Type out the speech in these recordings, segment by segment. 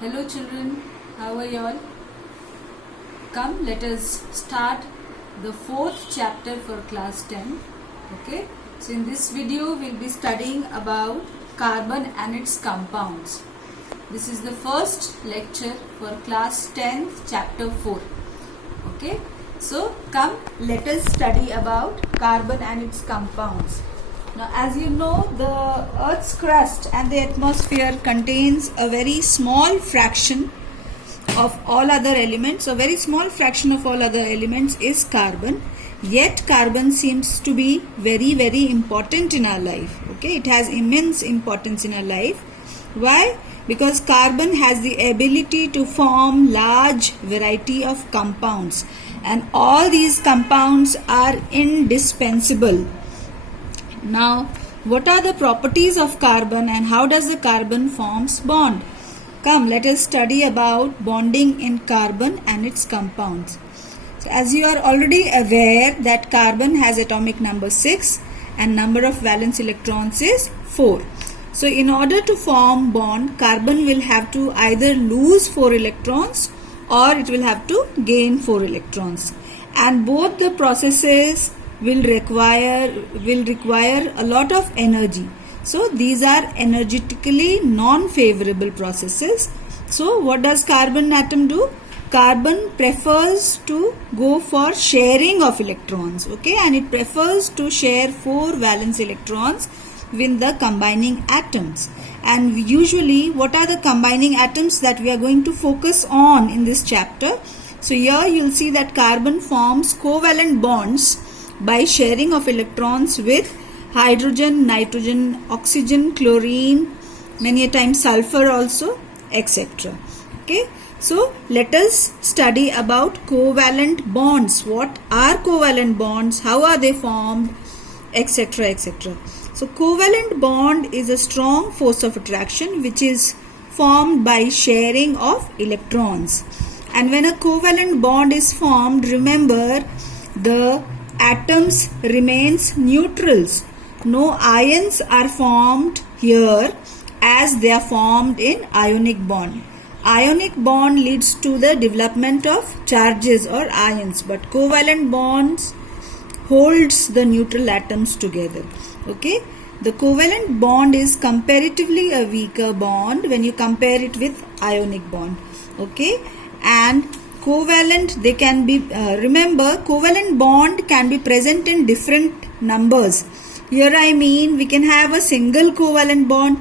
Hello children, how are you all? Come, let us start the fourth chapter for class 10. Okay, so in this video we'll be studying about carbon and its compounds. This is the first lecture for class 10 chapter 4. Okay, so come, let us study about carbon and its compounds. Now, as you know, the Earth's crust and the atmosphere contains a very small fraction of all other elements. A very small fraction of all other elements is carbon. Yet, carbon seems to be very, very important in our life. Okay, it has immense importance in our life. Why? Because carbon has the ability to form large variety of compounds, and all these compounds are indispensable. Now, what are the properties of carbon and how does the carbon forms bond? Come, let us study about bonding in carbon and its compounds. So, as you are already aware that carbon has atomic number 6 and number of valence electrons is 4. So, in order to form bond, carbon will have to either lose 4 electrons or it will have to gain 4 electrons. And both the processes will require a lot of energy. So these are energetically non-favorable processes. So what does carbon atom do? Carbon prefers to go for sharing of electrons, okay, and it prefers to share 4 valence electrons with the combining atoms. And usually, what are the combining atoms that we are going to focus on in this chapter? So here you will see that carbon forms covalent bonds by sharing of electrons with hydrogen, nitrogen, oxygen, chlorine, many a time sulfur also, etc. Okay, so let us study about covalent bonds. What are covalent bonds? How are they formed? Etc. etc. So covalent bond is a strong force of attraction which is formed by sharing of electrons. And when a covalent bond is formed, remember the atoms remains neutrals. No ions are formed here as they are formed in ionic bond. Ionic bond leads to the development of charges or ions, but covalent bonds holds the neutral atoms together. Okay, the covalent bond is comparatively a weaker bond when you compare it with ionic bond. Okay, and covalent, they can be, remember covalent bond can be present in different numbers. Here I mean we can have a single covalent bond,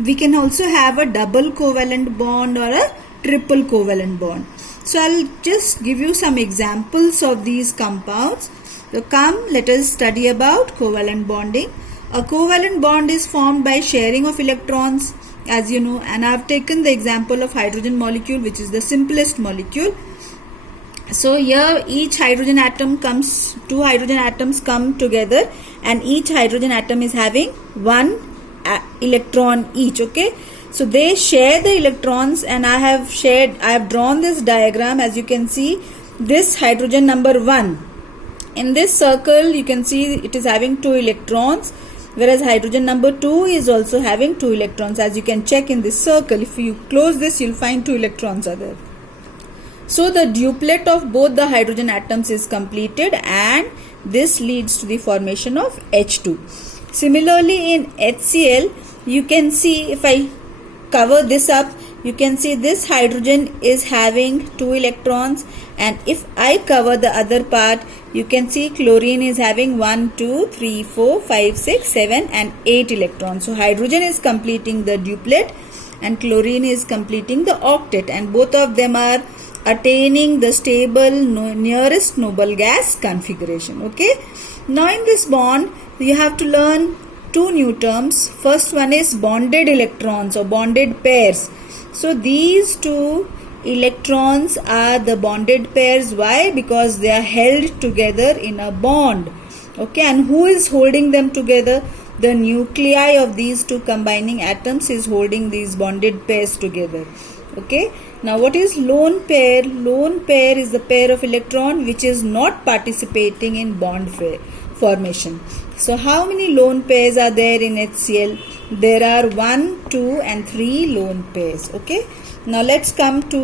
we can also have a double covalent bond or a triple covalent bond. So I'll just give you some examples of these compounds. So come, let us study about covalent bonding. A covalent bond is formed by sharing of electrons, as you know, and I have taken the example of hydrogen molecule, which is the simplest molecule. So here each hydrogen atom comes, 2 hydrogen atoms come together, and each hydrogen atom is having 1 electron each. Okay, so they share the electrons, and I have drawn this diagram. As you can see, this hydrogen number 1, in this circle you can see it is having 2 electrons, whereas hydrogen number 2 is also having 2 electrons. As you can check in this circle, if you close this, you'll find 2 electrons are there. So the duplet of both the hydrogen atoms is completed, and this leads to the formation of H2. Similarly, in HCl, you can see, if I cover this up, you can see this hydrogen is having 2 electrons, and if I cover the other part, you can see chlorine is having 1, 2, 3, 4, 5, 6, 7 and 8 electrons. So hydrogen is completing the duplet and chlorine is completing the octet, and both of them are attaining the stable nearest noble gas configuration. Okay, now in this bond you have to learn 2 new terms. First one is bonded electrons or bonded pairs. So these 2 electrons are the bonded pairs. Why? Because they are held together in a bond. Okay, and who is holding them together? The nuclei of these 2 combining atoms is holding these bonded pairs together. Okay, now what is lone pair? Lone pair is the pair of electron which is not participating in bond formation. So how many lone pairs are there in HCl? There are 1, 2 and 3 lone pairs. Okay. Now let's come to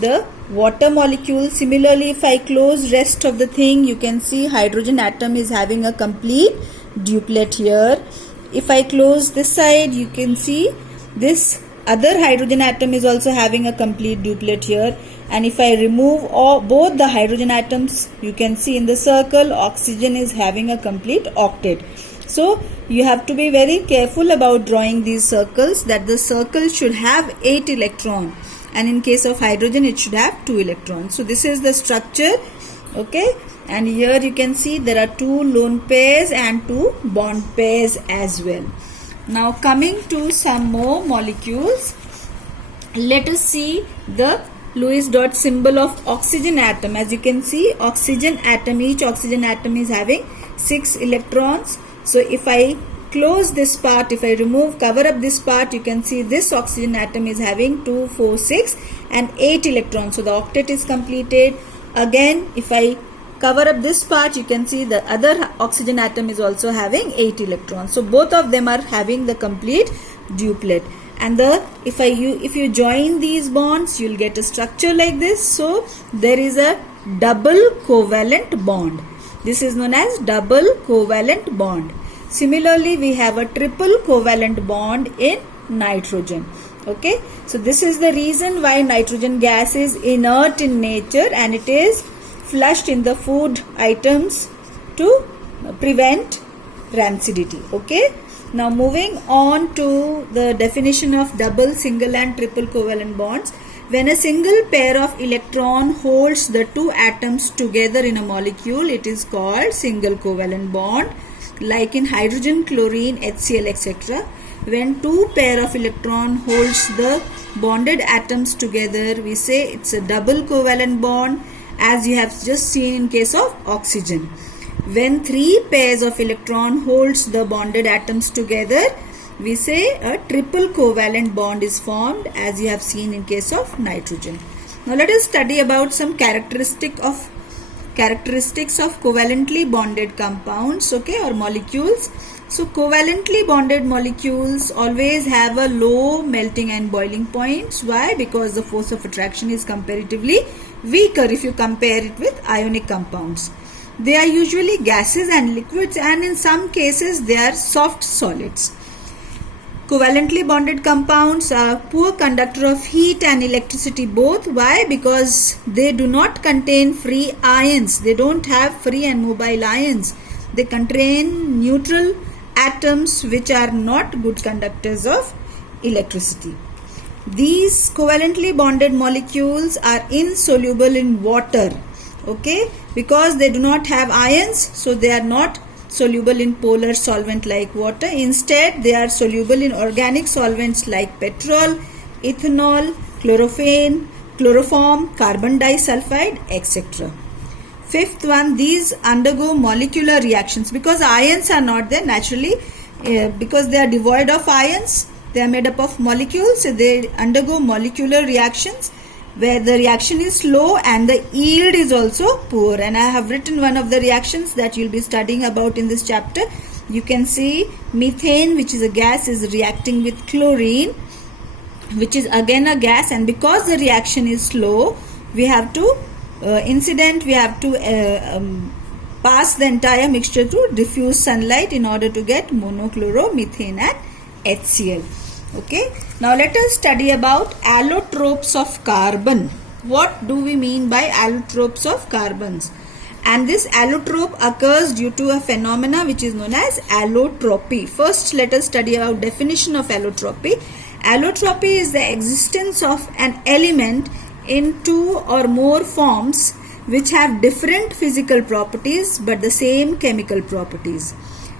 the water molecule. Similarly, if I close rest of the thing, you can see hydrogen atom is having a complete duplet here. If I close this side, you can see this other hydrogen atom is also having a complete duplet here. And if I remove both the hydrogen atoms, you can see in the circle oxygen is having a complete octet. So you have to be very careful about drawing these circles, that the circle should have 8 electrons, and in case of hydrogen it should have 2 electrons. So this is the structure. Okay, and here you can see there are 2 lone pairs and 2 bond pairs as well. Now coming to some more molecules, let us see the Lewis dot symbol of oxygen atom. As you can see, oxygen atom, each oxygen atom is having 6 electrons. So if I close this part, if I cover up this part, you can see this oxygen atom is having 2, 4, 6 and 8 electrons. So the octet is completed. Again, if I cover up this part, you can see the other oxygen atom is also having 8 electrons. So both of them are having the complete duplet. And if you join these bonds, you will get a structure like this. So there is a double covalent bond. This is known as double covalent bond. Similarly, we have a triple covalent bond in nitrogen. Okay, so this is the reason why nitrogen gas is inert in nature and it is flushed in the food items to prevent rancidity. Okay, now moving on to the definition of double, single and triple covalent bonds. When a single pair of electron holds the 2 atoms together in a molecule, it is called single covalent bond, like in hydrogen, chlorine, HCl, etc. When 2 pair of electron holds the bonded atoms together, we say it's a double covalent bond, as you have just seen in case of oxygen. When 3 pairs of electron holds the bonded atoms together, we say a triple covalent bond is formed, as you have seen in case of nitrogen. Now let us study about some characteristics of covalently bonded compounds, okay, or molecules. So covalently bonded molecules always have a low melting and boiling points. Why? Because the force of attraction is comparatively weaker if you compare it with ionic compounds. They are usually gases and liquids, and in some cases they are soft solids. Covalently bonded compounds are poor conductor of heat and electricity both. Why? Because they do not contain free ions. They don't have free and mobile ions. They contain neutral atoms which are not good conductors of electricity. These covalently bonded molecules are insoluble in water. Okay, because they do not have ions, so they are not soluble in polar solvent like water. Instead, they are soluble in organic solvents like petrol, ethanol, chloroform, carbon disulfide, etc. Fifth one, these undergo molecular reactions because ions are not there naturally. Because they are devoid of ions, they are made up of molecules, so they undergo molecular reactions where the reaction is slow and the yield is also poor. And I have written one of the reactions that you will be studying about in this chapter. You can see methane, which is a gas, is reacting with chlorine, which is again a gas, and because the reaction is slow, we have to pass the entire mixture through diffuse sunlight in order to get monochloromethane and HCl. Okay, now let us study about allotropes of carbon. What do we mean by allotropes of carbons? And this allotrope occurs due to a phenomena which is known as allotropy. First, let us study about definition of allotropy. Allotropy is the existence of an element in 2 or more forms which have different physical properties but the same chemical properties.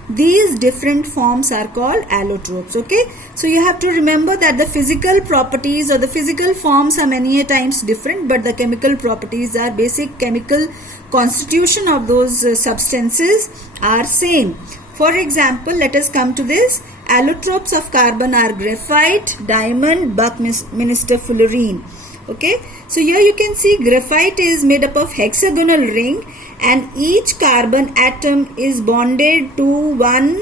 These different forms are called allotropes. Okay, so you have to remember that the physical properties or the physical forms are many a times different, but the chemical properties are basic chemical constitution of those substances are same. For example, let us come to this. Allotropes of carbon are graphite, diamond, Buckminster fullerene. Okay, so here you can see graphite is made up of hexagonal ring and each carbon atom is bonded to 1,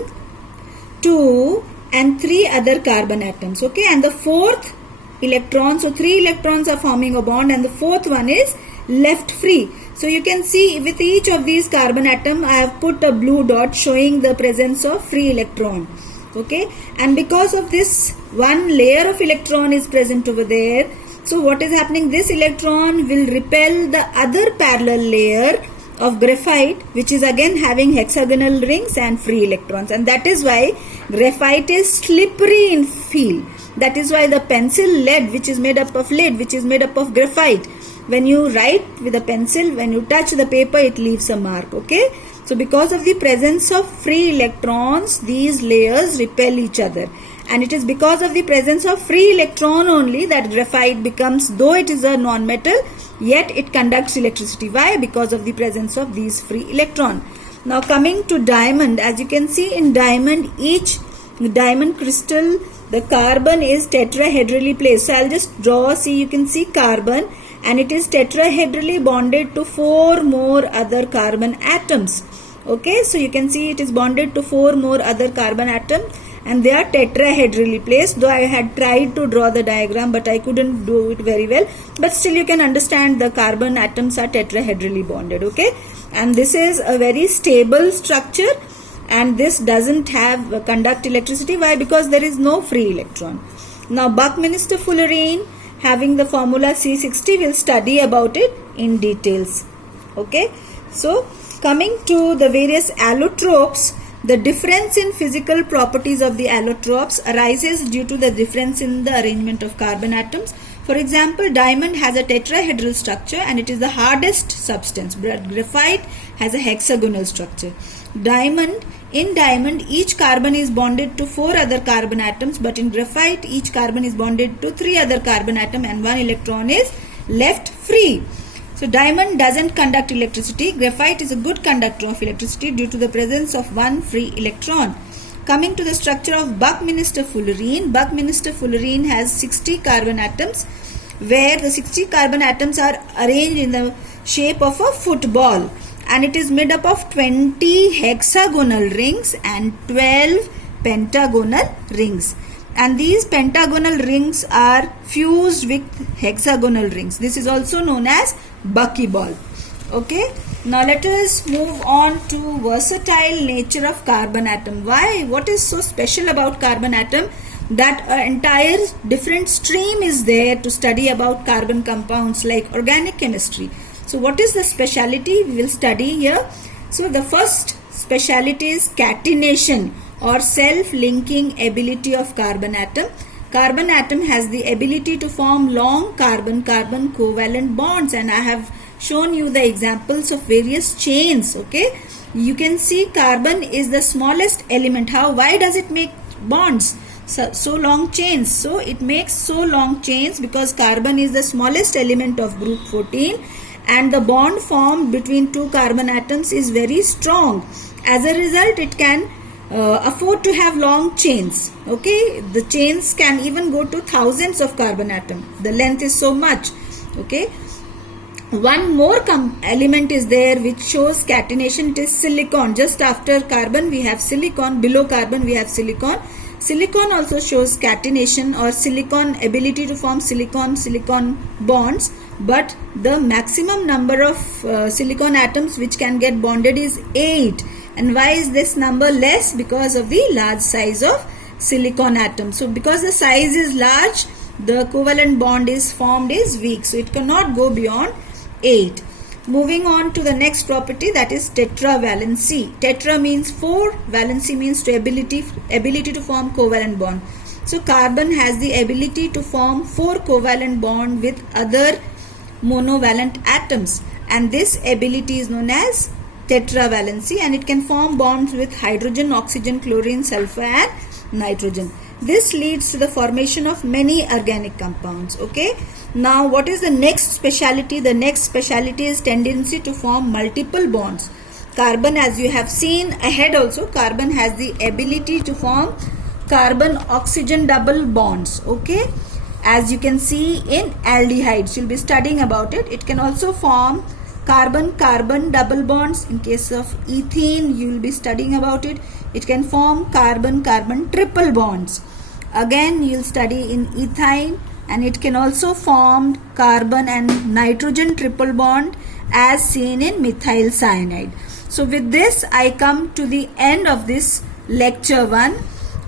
2 and 3 other carbon atoms. Okay, and the fourth electron, so 3 electrons are forming a bond and the fourth one is left free. So you can see with each of these carbon atom I have put a blue dot showing the presence of free electron. Okay, and because of this one layer of electron is present over there, so what is happening, this electron will repel the other parallel layer of graphite, which is again having hexagonal rings and free electrons, and that is why graphite is slippery in feel. That is why the pencil lead, which is made up of lead, which is made up of graphite, when you write with a pencil, when you touch the paper, it leaves a mark. Okay, so because of the presence of free electrons, these layers repel each other, and it is because of the presence of free electron only that graphite becomes, though it is a non-metal, yet it conducts electricity. Why? Because of the presence of these free electron. Now coming to diamond, as you can see in diamond, each diamond crystal, the carbon is tetrahedrally placed. So I'll just draw, see, you can see carbon, and it is tetrahedrally bonded to 4 more other carbon atoms. Okay, so you can see it is bonded to 4 more other carbon atoms, and they are tetrahedrally placed. Though I had tried to draw the diagram, but I couldn't do it very well, but still you can understand the carbon atoms are tetrahedrally bonded. Okay, and this is a very stable structure, and this doesn't have conduct electricity. Why? Because there is no free electron. Now Buckminster fullerene, having the formula C60, we'll study about it in details. Okay, so coming to the various allotropes, the difference in physical properties of the allotropes arises due to the difference in the arrangement of carbon atoms. For example, diamond has a tetrahedral structure and it is the hardest substance, but graphite has a hexagonal structure. In diamond, each carbon is bonded to 4 other carbon atoms, but in graphite, each carbon is bonded to 3 other carbon atoms and 1 electron is left free. So diamond doesn't conduct electricity. Graphite is a good conductor of electricity due to the presence of 1 free electron. Coming to the structure of Buckminster fullerene has 60 carbon atoms, where the 60 carbon atoms are arranged in the shape of a football, and it is made up of 20 hexagonal rings and 12 pentagonal rings, and these pentagonal rings are fused with hexagonal rings. This is also known as buckyball. Okay, now let us move on to versatile nature of carbon atom. Why? What is so special about carbon atom? That an entire different stream is there to study about carbon compounds like organic chemistry. So what is the speciality we will study here? So the first speciality is catenation or self-linking ability of carbon atom. Carbon atom has the ability to form long carbon-carbon covalent bonds, and I have shown you the examples of various chains. Okay, you can see carbon is the smallest element. Why does it make bonds? So long chains. So it makes so long chains because carbon is the smallest element of group 14, and the bond formed between 2 carbon atoms is very strong. As a result, it can afford to have long chains. Okay, the chains can even go to thousands of carbon atoms. The length is so much. Okay, one more element is there which shows catenation. It is silicon. Just after carbon we have silicon, below carbon we have silicon. Silicon also shows catenation or silicon ability to form silicon bonds, but the maximum number of silicon atoms which can get bonded is 8. And why is this number less? Because of the large size of silicon atom. So because the size is large, the covalent bond is formed is weak, so it cannot go beyond 8. Moving on to the next property, that is tetravalency. Tetra means 4, valency means to ability to form covalent bond. So carbon has the ability to form 4 covalent bond with other monovalent atoms, and this ability is known as tetravalency, and it can form bonds with hydrogen, oxygen, chlorine, sulfur and nitrogen. This leads to the formation of many organic compounds. Okay, now what is the next speciality? The next speciality is tendency to form multiple bonds. Carbon, as you have seen ahead also, carbon has the ability to form carbon oxygen double bonds. Okay, as you can see in aldehydes, you'll be studying about it. It can also form carbon-carbon double bonds. In case of ethene, you will be studying about it. It can form carbon-carbon triple bonds. Again, you will study in ethyne, and it can also form carbon and nitrogen triple bond as seen in methyl cyanide. So with this, I come to the end of this lecture 1.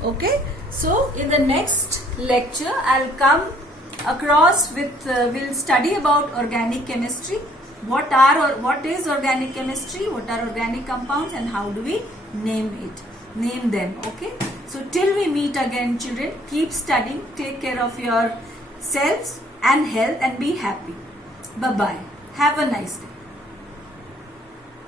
Okay. So in the next lecture, I'll come across with, we'll study about organic chemistry. What is organic chemistry? What are organic compounds, and how do we name them? Okay. So till we meet again, children, keep studying, take care of yourselves and health, and be happy. Bye bye. Have a nice day.